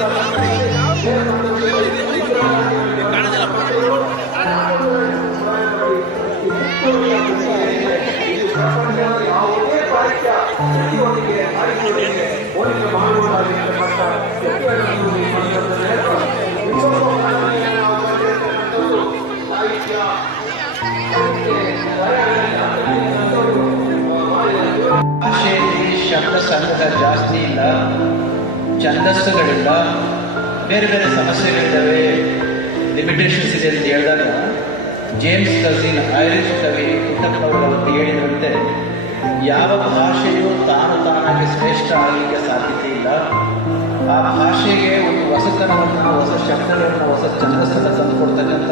Gracias. ಶಬ್ದ ಸಂಗ್ರಹ ಜಾಸ್ತಿ ಇಲ್ಲ ಛಂದಸ್ಸುಗಳಿಲ್ಲ ಬೇರೆ ಬೇರೆ ಸಮಸ್ಯೆಗಳಿದ್ದಾವೆ. ಲಿಮಿಟೇಷನ್ಸ್ ಇದೆ ಅಂತ ಹೇಳಿದಾಗ ಜೇಮ್ಸ್ ಕಸಿನ್ ಐರಿಶ್ ಕವಿ ಪುಟ್ಟಪ್ಪನವರು ಹೇಳಿದಂತೆ, ಯಾವ ಭಾಷೆಯೂ ತಾನು ತಾನಾಗಿ ಶ್ರೇಷ್ಠ ಆಗಲಿಕ್ಕೆ ಸಾಧ್ಯತೆ ಇಲ್ಲ. ಆ ಭಾಷೆಗೆ ಒಂದು ಹೊಸತನವನ್ನು, ಹೊಸ ಶಬ್ದಗಳನ್ನು, ಹೊಸ ಛಂದಸ್ಸನ್ನು ತಂದುಕೊಡ್ತಕ್ಕಂಥ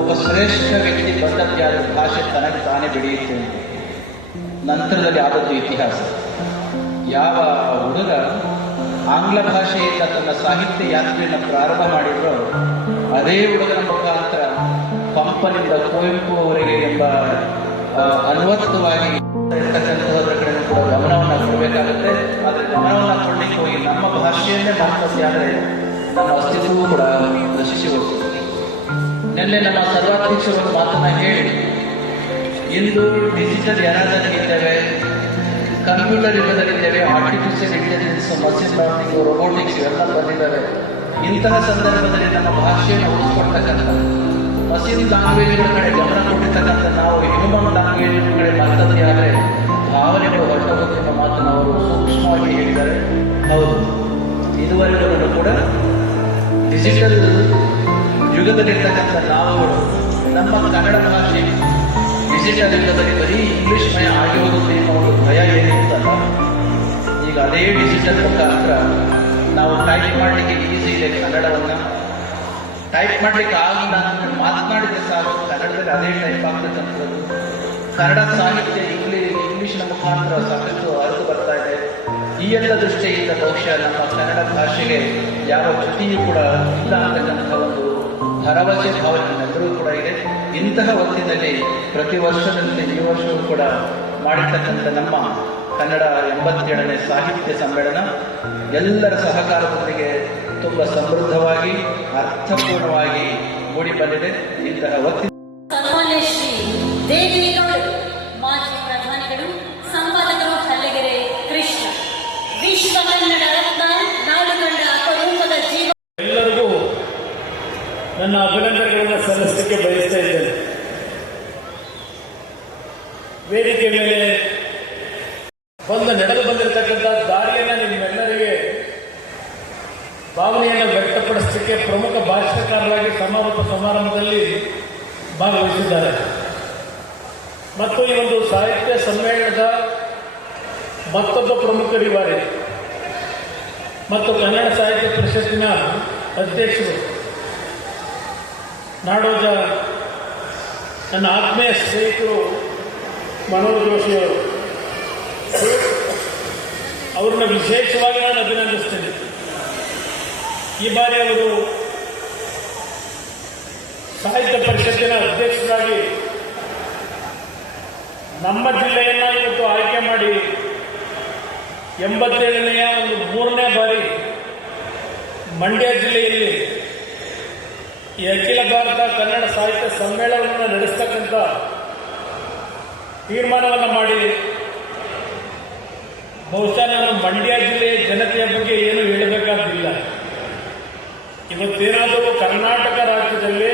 ಒಬ್ಬ ಶ್ರೇಷ್ಠ ವ್ಯಕ್ತಿ ಬಂದಕ್ಕೆ ಆದ ಭಾಷೆ ತನಗೆ ತಾನೇ ಬೆಳೆಯುತ್ತೆ ನಂತರದಲ್ಲಿ ಆದದ್ದು ಇತಿಹಾಸ. ಯಾವ ಹುಡುಗ ಆಂಗ್ಲ ಭಾಷೆಯಿಂದ ತನ್ನ ಸಾಹಿತ್ಯ ಯಾತ್ರೆಯನ್ನು ಪ್ರಾರಂಭ ಮಾಡಿದ್ರು ಅದೇ ಹುಡುಗನ ಮುಖಾಂತರ ಪಂಪನಿಂದ ಕುವೆಂಪು ಅವರಿಗೆ ಎಂಬ ಅನ್ವತ್ತವಾಗಿ ಇರ್ತಕ್ಕಂಥದ್ರ ಕಡೆ ಕೂಡ ಗಮನವನ್ನು ಕೊಡಬೇಕಾಗುತ್ತೆ. ಆದರೆ ಗಮನವನ್ನು ಕೊಡಲಿಕ್ಕೆ ಹೋಗಿ ನಮ್ಮ ಭಾಷೆಯನ್ನೇ ಮಾತನಾಡಿ ಆದರೆ ನಮ್ಮ ಅಸ್ತಿತ್ವವೂ ಕೂಡ ನಶಿಸಿ ಹೋಗ್ತದೆ. ನಿನ್ನೆ ನಮ್ಮ ಸರ್ವಾಧ್ಯಕ್ಷರು ಮಾತನ್ನ ಹೇಳಿ ಇಂದು ಡಿಜಿಟಲ್ ಎರಾದಲ್ಲಿದ್ದೇವೆ computer ಯುಗದಲ್ಲಿದ್ದೇವೆ artificial intelligence machine learning robotics ಎಲ್ಲ ಬಂದಿದ್ದಾರೆ ಇಂತಹ ಸಂದರ್ಭದಲ್ಲಿ ನಮ್ಮ ಭಾಷೆಯನ್ನು ಉಳಿಸ್ಕೊಡ್ತಕ್ಕಂಥ ಮಷಿನ್ ಲ್ಯಾಂಗ್ವೇಜ್ಗಳ ಕಡೆ ಗಮನ ಕೊಟ್ಟಿರ್ತಕ್ಕಂಥ ನಾವು ಹ್ಯೂಮನ್ ಲ್ಯಾಂಗ್ವೇಜ್ ಕಡೆ ಮಾತಾಡಿ ಆದರೆ, ಭಾವನೆಗಳು ಹೊರಟೋಗುತ್ತಿರುವ ಮಾತನ್ನು ಅವರು ಸೂಕ್ಷ್ಮವಾಗಿ ಹೇಳಿದ್ದಾರೆ. ಹೌದು. ಇದುವರೆಗೂ ಕೂಡ ಡಿಜಿಟಲ್ ಯುಗದಲ್ಲಿರ್ತಕ್ಕಂಥ ನಾವು ನಮ್ಮ ಕನ್ನಡ ಭಾಷೆ ಡಿಜಿಟಲ್ ಯುಗದಲ್ಲಿ ಬರೀ ಇಂಗ್ಲಿಷ್ ಮಯ ಹೋಗುತ್ತೆ ಅನ್ನೋ ಒಂದು ಭಯ ಏನಿತ್ತಲ್ಲ ಅದೇ ಡಿಜಿಟಲ್ ಮುಖಾಂತರ ನಾವು ಟೈಪ್ ಮಾಡಲಿಕ್ಕೆ ಈಸಿ ಇದೆ ಕನ್ನಡವನ್ನು. ಟೈಪ್ ಮಾಡಲಿಕ್ಕೆ ಆಗಿಲ್ಲ ಅಂದ್ರೆ ಮಾತನಾಡಿದ್ರೆ ಸಾಕು, ಕನ್ನಡದಲ್ಲಿ ಅದೇ ಟೈಪ್ ಆಗ್ತಕ್ಕಂಥದ್ದು ಕನ್ನಡ ಸಾಹಿತ್ಯ ಇಂಗ್ಲಿ ಇಂಗ್ಲಿಷ್ನ ಮುಖಾಂತರ ಸಾಕಷ್ಟು ಅರಿದು ಬರ್ತಾ ಇದೆ. ಈ ಎಲ್ಲ ದೃಷ್ಟಿಯಿಂದ ಬಹುಶಃ ನಮ್ಮ ಕನ್ನಡ ಭಾಷೆಗೆ ಯಾವ ಜೊತೆಯೂ ಕೂಡ ಇಲ್ಲ ಅಂತಕ್ಕಂಥ ಒಂದು ಭರವಸೆ ಭಾವನೆ ನಮ್ಮೆಲ್ಲರೂ ಕೂಡ ಇದೆ. ಇಂತಹ ಹೊತ್ತಿನಲ್ಲಿ ಪ್ರತಿ ವರ್ಷದಂತೆ ಈ ವರ್ಷವೂ ಕೂಡ ಮಾಡಿರ್ತಕ್ಕಂಥ ನಮ್ಮ ಕನ್ನಡ ಎಂಬತ್ತೇಳನೇ ಸಾಹಿತ್ಯ ಸಮ್ಮೇಳನ ಎಲ್ಲರ ಸಹಕಾರದೊಂದಿಗೆ ತುಂಬ ಸಮೃದ್ಧವಾಗಿ ಅರ್ಥಪೂರ್ಣವಾಗಿ ಮೂಡಿ ಬಂದಿದೆ. ಇಂತಹ ಒತ್ತಿ ಸನ್ಮಾನ್ಯ ಶ್ರೀ ದೇವೇಗೌಡರು ಮಾಜಿ ಪ್ರಧಾನಿಗಳು ಸಂಪಾದಕರು ಹಲ್ಲೆಗೆರೆ ಕೃಷ್ಣ. ವಿಶ್ವ ಕನ್ನಡ ರತ್ನ ನಾಡು ಕಂಡ ಅಪರೂಪದ ಜೀವ ಎಲ್ಲರಿಗೂ ನನ್ನ ಅಭಿನಂದನೆಗಳನ್ನು ಸಲ್ಲಿಸಲಿಕ್ಕೆ ಬಯಸ್ತಾ ಇದ್ದೇನೆ. ವೇದಿಕೆ ಮೇಲೆ ಬಂದು ನಡೆದು ಬಂದಿರತಕ್ಕಂಥ ದಾರಿಯನ್ನು ನಿಮ್ಮೆಲ್ಲರಿಗೆ ಭಾವನೆಯನ್ನು ವ್ಯಕ್ತಪಡಿಸಲಿಕ್ಕೆ ಪ್ರಮುಖ ಭಾಷಣಕಾರರಾಗಿ ಸಮಾರೋಪ ಸಮಾರಂಭದಲ್ಲಿ ಭಾಗವಹಿಸಿದ್ದಾರೆ. ಮತ್ತು ಈ ಒಂದು ಸಾಹಿತ್ಯ ಸಮ್ಮೇಳನದ ಮತ್ತೊಬ್ಬ ಪ್ರಮುಖ ರಿವಾರಿ ಮತ್ತು ಕನ್ನಡ ಸಾಹಿತ್ಯ ಪರಿಷತ್ತಿನ ಅಧ್ಯಕ್ಷರು ನಾಡೋಜ ನನ್ನ ಆತ್ಮೀಯ ಸ್ನೇಹಿತರು ಮನೋಜ್ ಜೋಶಿಯವರು ಅವ್ರನ್ನ ವಿಶೇಷವಾಗಿ ನಾನು ಅಭಿನಂದಿಸ್ತೇನೆ. ಈ ಬಾರಿ ಅವರು ಸಾಹಿತ್ಯ ಪರಿಷತ್ತಿನ ಅಧ್ಯಕ್ಷರಾಗಿ ನಮ್ಮ ಜಿಲ್ಲೆಯನ್ನ ಇವತ್ತು ಆಯ್ಕೆ ಮಾಡಿ ಎಂಬತ್ತೇಳನೆಯ ಒಂದು ಮೂರನೇ ಬಾರಿ ಮಂಡ್ಯ ಜಿಲ್ಲೆಯಲ್ಲಿ ಈ ಅಖಿಲ ಭಾರತ ಕನ್ನಡ ಸಾಹಿತ್ಯ ಸಮ್ಮೇಳನವನ್ನು ನಡೆಸ್ತಕ್ಕಂಥ ತೀರ್ಮಾನವನ್ನು ಮಾಡಿ, ಬಹುಶಃ ನಾನು ಮಂಡ್ಯ ಜಿಲ್ಲೆಯ ಜನತೆಯ ಬಗ್ಗೆ ಏನು ಹೇಳಬೇಕಾಗಿಲ್ಲ. ಇವತ್ತೇನಾದರೂ ಕರ್ನಾಟಕ ರಾಜ್ಯದಲ್ಲಿ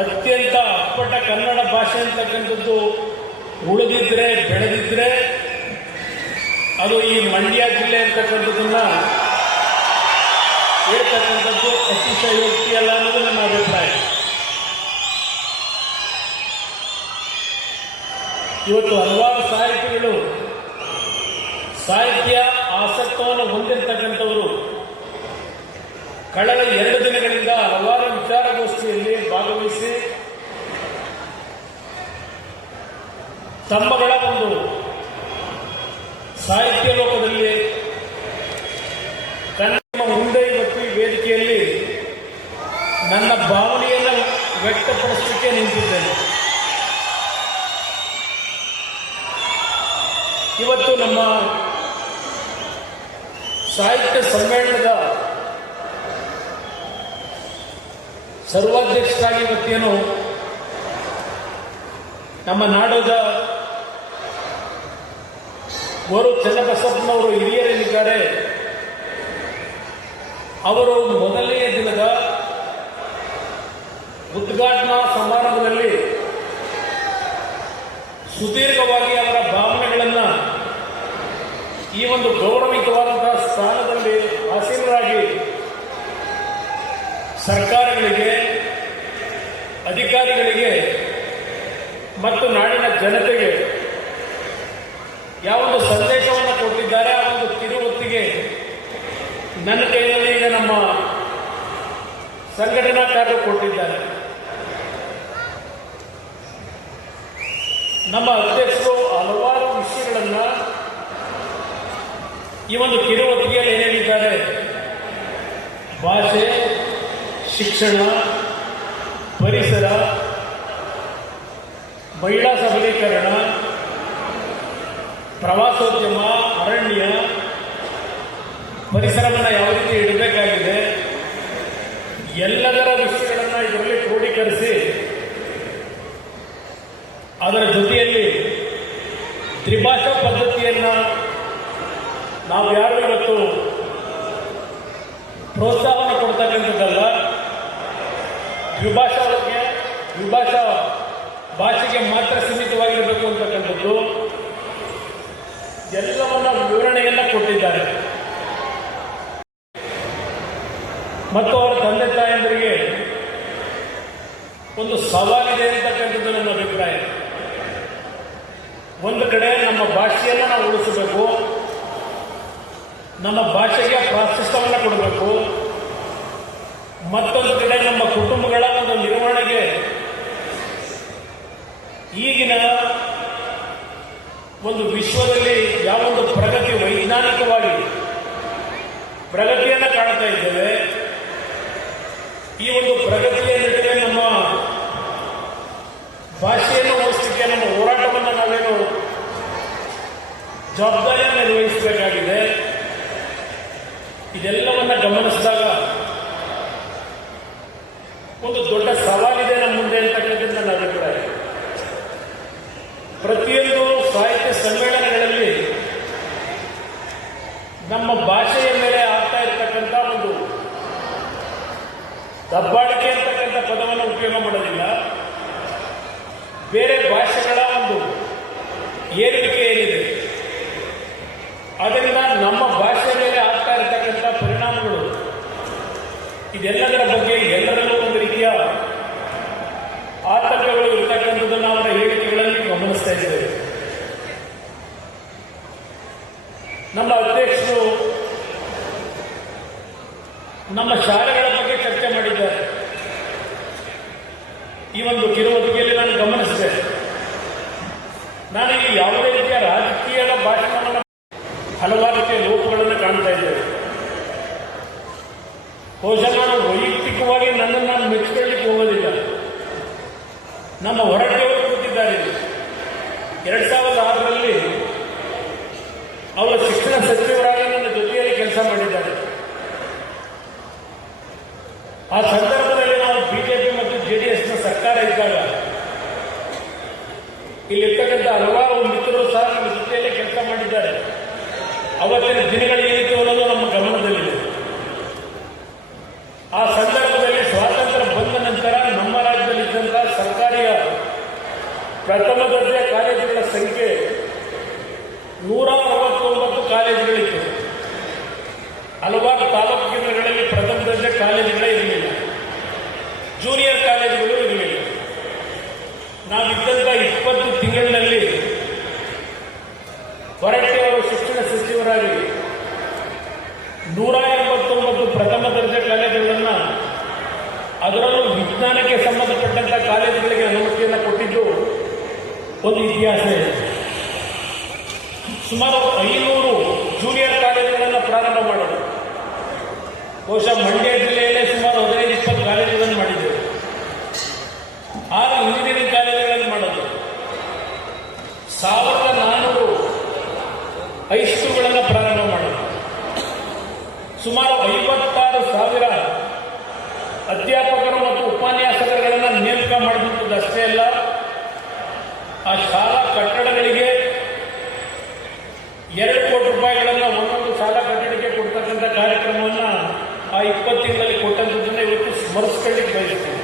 ಅತ್ಯಂತ ಅಪ್ಪಟ ಕನ್ನಡ ಭಾಷೆ ಅಂತಕ್ಕಂಥದ್ದು ಉಳಿದಿದ್ರೆ, ಬೆಳೆದಿದ್ರೆ, ಅದು ಈ ಮಂಡ್ಯ ಜಿಲ್ಲೆ ಅಂತಕ್ಕಂಥದ್ದನ್ನ ಹೇಳ್ತಕ್ಕಂಥದ್ದು ಅತಿಶಯೋಕ್ತಿ ಅಲ್ಲ ಅನ್ನೋದು ನನ್ನ ಅಭಿಪ್ರಾಯ. ಇವತ್ತು ಹಲವಾರು ಸಾಹಿತಿಗಳು ಸಾಹಿತ್ಯ ಆಸಕ್ತವನ್ನು ಹೊಂದಿರತಕ್ಕಂಥವರು ಕಳೆದ ಎರಡು ದಿನಗಳಿಂದ ಹಲವಾರು ವಿಚಾರಗೋಷ್ಠಿಯಲ್ಲಿ ಭಾಗವಹಿಸಿ ತಮ್ಮಗಳ ಒಂದು ಸಾಹಿತ್ಯ ಲೋಕದಲ್ಲಿ ಕನ್ನಡ ನನ್ನ ಭಾವನೆಯನ್ನು ವ್ಯಕ್ತಪಡಿಸಲಿಕ್ಕೆ ನಿಂತಿದ್ದೇನೆ. ಇವತ್ತು ನಮ್ಮ ಸಾಹಿತ್ಯ ಸಮ್ಮೇಳನದ ಸರ್ವಾಧ್ಯಕ್ಷರಾಗಿ ಇವತ್ತೇನು ನಮ್ಮ ನಾಡೋದ ಗೋರು ಚನ್ನಬಸಪ್ಪನವರು ಹಿರಿಯರೇನಿದ್ದಾರೆ ಅವರು ಮೊದಲನೆಯ ದಿನದ ಉದ್ಘಾಟನಾ ಸಮಾರಂಭದಲ್ಲಿ ಸುದೀರ್ಘವಾಗಿ ಅವರ ಭಾವನೆಗಳನ್ನು ಈ ಒಂದು ಗೌರವಿತವಾದಂತಹ ಸ್ಥಾನದಲ್ಲಿ ಆಸೀನರಾಗಿ ಸರ್ಕಾರಗಳಿಗೆ ಅಧಿಕಾರಿಗಳಿಗೆ ಮತ್ತು ನಾಡಿನ ಜನತೆಗೆ ಯಾವೊಂದು ಸಂದೇಶವನ್ನು ಕೊಟ್ಟಿದ್ದಾರೆ, ಆ ಒಂದು ಕಿರುವೊತ್ತಿಗೆ ನನ್ನ ಕೈಯಲ್ಲಿ ಈಗ ನಮ್ಮ ಸಂಘಟನಾಕಾರರು ಕೊಟ್ಟಿದ್ದಾರೆ. ನಮ್ಮ ಅಧ್ಯಕ್ಷರು ಹಲವಾರು ವಿಷಯಗಳನ್ನ ಈ ಒಂದು ಕಿರುವತ್ತಿಗೆಯಲ್ಲಿ ಏನ್ ಏನೇನಿದ್ದಾರೆ ಭಾಷೆ, ಶಿಕ್ಷಣ ಪರಿಸರ, ಮಹಿಳಾ ಸಬಲೀಕರಣ, ಪ್ರವಾಸೋದ್ಯಮ, ಅರಣ್ಯ, ಪರಿಸರವನ್ನು ಯಾವ ರೀತಿ ಇಡಬೇಕಾಗಿದೆ, ಎಲ್ಲದರ ವಿಷಯಗಳನ್ನು ಇದರಲ್ಲಿ ಕ್ರೋಢೀಕರಿಸಿ, ಅದರ ಜೊತೆಯಲ್ಲಿ ತ್ರಿಭಾಷಾ ಪದ್ಧತಿಯನ್ನು ನಾವು ಯಾರು ಇವತ್ತು ಪ್ರೋತ್ಸಾಹನ ಕೊಡ್ತಕ್ಕಂಥದ್ದಲ್ಲ ದ್ವಿಭಾಷಾಕ್ಕೆ ದ್ವಿಭಾಷಾ ಭಾಷೆಗೆ ಮಾತ್ರ ಸೀಮಿತವಾಗಿರಬೇಕು ಅಂತಕ್ಕಂಥದ್ದು ಎಲ್ಲವನ್ನ ವಿವರಣೆಯನ್ನ ಕೊಟ್ಟಿದ್ದಾರೆ. ಮತ್ತು ಅವರ ತಂದೆ ತಾಯಂದರಿಗೆ ಒಂದು ಸವಾಲಿದೆ ಅಂತಕ್ಕಂಥದ್ದು ನನ್ನ ಅಭಿಪ್ರಾಯ. ಒಂದು ಕಡೆ ನಮ್ಮ ಭಾಷೆಯನ್ನು ನಾವು ಉಳಿಸಬೇಕು, ನಮ್ಮ ಭಾಷೆಗೆ ಪ್ರಾಶಸ್ತ್ಯವನ್ನು ಕೊಡಬೇಕು, ಮತ್ತೊಂದು ಕಡೆ ಒಂದು ವಿಶ್ವದಲ್ಲಿ ಯಾವ ಒಂದು ಪ್ರಗತಿ ವೈಜ್ಞಾನಿಕವಾಗಿ ಪ್ರಗತಿಯನ್ನು ಕಾಣ್ತಾ ಇದ್ದೇವೆ. ಈ ಒಂದು ಪ್ರಗತಿಯ ನಡುವೆ ನಮ್ಮ ಭಾಷೆಯನ್ನು ಉಳಿಸಲಿಕ್ಕೆ, ನಮ್ಮ ಹೋರಾಟವನ್ನು ನಾವೇನು ಜವಾಬ್ದಾರಿಯನ್ನು ನಿರ್ವಹಿಸಬೇಕಾಗಿದೆ. ಇದೆಲ್ಲವನ್ನ ಗಮನಿಸಿದಾಗ ಒಂದು ದೊಡ್ಡ ಸವಾಲಿದೆ ನಮ್ಮ ಮುಂದೆ ಅಂತಕ್ಕಂಥದ್ದು ನನ್ನ ಅಭಿಪ್ರಾಯ ಪ್ರತಿಯೊಂದು ಸಾಹಿತ್ಯ ಸಮ್ಮೇಳನಗಳಲ್ಲಿ ನಮ್ಮ ಭಾಷೆಯ ಮೇಲೆ ಆಗ್ತಾ ಇರತಕ್ಕಂಥ ಒಂದು ದಬ್ಬಾಳಿಕೆ ಅಂತಕ್ಕಂಥ ಪದವನ್ನು ಉಪಯೋಗ ಮಾಡೋದಿಲ್ಲ. ಬೇರೆ ಭಾಷೆಗಳ ಒಂದು ಏರಿಕೆ ಏನಿದೆ, ಅದರಿಂದ ನಮ್ಮ ಭಾಷೆಯ ಮೇಲೆ ಆಗ್ತಾ ಇರತಕ್ಕಂಥ ಪರಿಣಾಮಗಳು, ಇದೆಲ್ಲದರ ಬಗ್ಗೆ ಎಲ್ಲರಲ್ಲೂ ಒಂದು ರೀತಿಯ ಆತಂಕಗಳು ಇರತಕ್ಕಂಥದ್ದನ್ನು ಅವರ ಹೇಳಿಕೆಗಳಲ್ಲಿ ಗಮನಿಸ್ತಾ ಇದ್ದೇವೆ ನಮ್ಮ ಅಧ್ಯಕ್ಷರು ನಮ್ಮ ಶಾಲೆಗಳ ಬಗ್ಗೆ ಚರ್ಚೆ ಮಾಡಿದ್ದಾರೆ ಈ ಒಂದು ಕಿರುವತ್ತಿಗೆಯಲ್ಲಿ ನಾನು ಗಮನಿಸಿದೆ ನಾನು ಇಲ್ಲಿ ಯಾವುದೇ ರೀತಿಯ ರಾಜಕೀಯದ ಭಾಷಣವನ್ನು ಹಲವಾರು ರೀತಿಯ ಲೋಪಗಳನ್ನು ಕಾಣ್ತಾ ಇದ್ದೇವೆ ಬಹುಶಃ ನಾನು ವೈಯಕ್ತಿಕವಾಗಿ ನನ್ನನ್ನು ನಾನು ಮೆಚ್ಚಿಕೊಳ್ಳಿಕ್ಕೆ ಹೋಗೋದಿಲ್ಲ ನಮ್ಮ ಹೊರಟೆಯವರು ಕೂತಿದ್ದಾರೆ ಇಲ್ಲಿ. ಎರಡ್ ಸಾವಿರದ ಆರರಲ್ಲಿ ಅವರ ಶಿಕ್ಷಣ ಸಚಿವರಾಗಿ ನನ್ನ ಜೊತೆಯಲ್ಲಿ ಕೆಲಸ ಮಾಡಿದ್ದಾರೆ ಆ ಸಂದರ್ಭದಲ್ಲಿ ನಾವು ಬಿಜೆಪಿ ಮತ್ತು ಜೆಡಿಎಸ್ನ ಸರ್ಕಾರ ಇದ್ದಾಗ ಇಲ್ಲಿರ್ತಕ್ಕಂಥ ಹಲವಾರು ಮಿತ್ರರು ಸಹ ನಮ್ಮ ಜೊತೆಯಲ್ಲಿ ಕೆಲಸ ಮಾಡಿದ್ದಾರೆ ಅವತ್ತಿನ ದಿನಗಳು ಅನ್ನೋದು ನಮ್ಮ ಗಮನದಲ್ಲಿದೆ. ಆ ಸಂದರ್ಭದಲ್ಲಿ ಸ್ವಾತಂತ್ರ್ಯ ಬಂದ ನಂತರ ನಮ್ಮ ರಾಜ್ಯದಲ್ಲಿದ್ದಂತಹ ಸರ್ಕಾರಿಯ ಪ್ರಥಮ ದರ್ಜೆ ಕಾಲೇಜುಗಳ ಸಂಖ್ಯೆ ನೂರ ಅರವತ್ತೊಂಬತ್ತು ಕಾಲೇಜುಗಳಿತ್ತು. ಹಲವಾರು ತಾಲೂಕು ಕೇಂದ್ರಗಳಲ್ಲಿ ಪ್ರಥಮ ದರ್ಜೆ ಕಾಲೇಜುಗಳೇ ಇರಲಿಲ್ಲ. ಜೂನಿಯರ್ ಕಾಲೇಜುಗಳು ಇರಲಿಲ್ಲ. ನಾವಿದ್ದಂಥ ಇಪ್ಪತ್ತು ತಿಂಗಳಿನಲ್ಲಿ ಹೊರಟ್ಟಿ ಒಂದು ಇತಿಹಾಸ ಇದೆ. ಸುಮಾರು ಐನೂರು ಜೂನಿಯರ್ ಕಾಲೇಜುಗಳನ್ನು ಪ್ರಾರಂಭ ಮಾಡೋದು. ಬಹುಶಃ ಮಂಡ್ಯ ಜಿಲ್ಲೆಯಲ್ಲೇ ಸುಮಾರು ಹದಿನೈದು, ಇಪ್ಪತ್ತು ಕಾಲೇಜುಗಳನ್ನು ಮಾಡಿದ್ದೇವೆ ಆರು ಇಂಜಿನಿಯರಿಂಗ್ ಕಾಲೇಜುಗಳನ್ನು ಮಾಡೋದು. ಸಾವಿರದ ನಾನ್ನೂರು ಹೈಸ್ಕೂಲ್ಗಳನ್ನು ಪ್ರಾರಂಭ ಮಾಡೋದು. ಸುಮಾರು ಐವತ್ತಾರು ಸಾವಿರ ಅಧ್ಯಾಪಕರು ಮತ್ತು ಉಪನ್ಯಾಸಕರುಗಳನ್ನು ನೇಮಕ ಮಾಡಬಹುದು ಅಷ್ಟೇ ಅಲ್ಲ ಆ ಶಾಲಾ ಕಟ್ಟಡಗಳಿಗೆ ಎರಡು ಕೋಟಿ ರೂಪಾಯಿಗಳನ್ನು ಒಂದೊಂದು ಶಾಲಾ ಕಟ್ಟಡಕ್ಕೆ ಕೊಡ್ತಕ್ಕಂಥ ಕಾರ್ಯಕ್ರಮವನ್ನು ಆ ಇಪ್ಪತ್ತು ತಿಂಗಳಲ್ಲಿ ಕೊಟ್ಟಂಥದ್ದನ್ನು ಇವತ್ತು ಸ್ಮರಿಸ್ಕೊಳ್ಳಿಕ್ಕೆ ಬಯಸ್ತೀವಿ